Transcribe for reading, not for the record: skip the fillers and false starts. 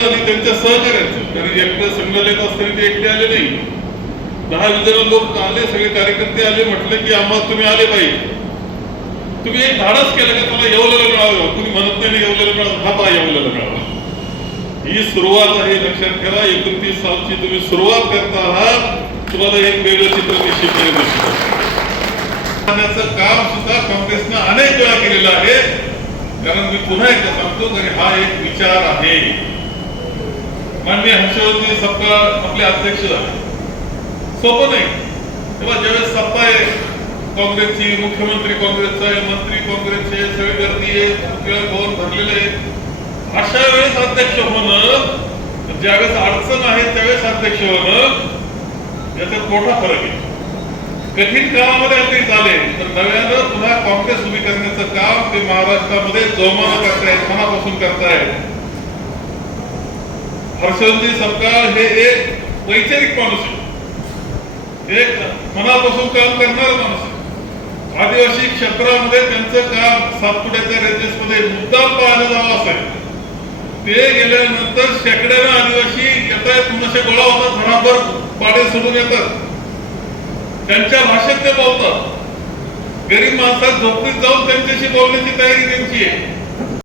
त्यांच्या सहकार्याचं, कारण एकटं संघालय असताना ते एकटे आले नाही. 10-20 लोक आले, सगळे कार्यकर्ते आले, म्हटले की आम्हाला तुम्ही आले पाहिजे. तुम्ही एक धाडस केलं का तुम्हाला येवलेलं मिळावं. तुम्ही म्हणत नाही येवलेलं मिळावं, हा पा येवलेलं मिळावं. ही सुरुवात आहे, लक्षात ठेवा. 29 सालची तुम्ही सुरुवात करता आहात, तुम्हाला एक वेगळं चित्र निश्चितपणे दिसतं. काम सुद्धा काँग्रेसनं अनेक वेळा केलेलं आहे. कारण मी पुन्हा एकदा सांगतो की हा एक विचार आहे. माननीय हर्षवर्धन सपकाळ आपले अध्यक्ष झाले, सोपं नाही. तेव्हा ज्यावेळेस सत्ता आहे काँग्रेसची, मुख्यमंत्री काँग्रेसचा आहे, मंत्री काँग्रेसचे, सगळे गर्दी आहे, भवन भरलेले आहे, अशा वेळेस अध्यक्ष होणं, ज्यावेळेस अडचण आहे त्यावेळेस अध्यक्ष होणं, याच्यात मोठा फरक आहे. कठीण काळामध्ये ते झाले तर नव्यानं पुन्हा काँग्रेस उभी करण्याचं काम ते महाराष्ट्रामध्ये जोमानं करतायत, मनापासून करतायत. हर्षवर्धन सपकाळ हे एक वैचारिक माणूस आहे, एक मनापासून काम करणारा माणूस आहे. आदिवासी क्षेत्रामध्ये त्यांचं काम सातपुड्याच्या रेंजेसमध्ये मुद्दाम पाहायला जावं असेल. ते गेल्यानंतर शेकड्यानं आदिवासी येत आहेत, कुणाशे गोळा होतात, घराभर पाडे सोडून येतात, त्यांच्या भाषेत ते बोलतात. गरीब माणसात झोपडीत जाऊन त्यांच्याशी बोलण्याची तयारी त्यांची आहे.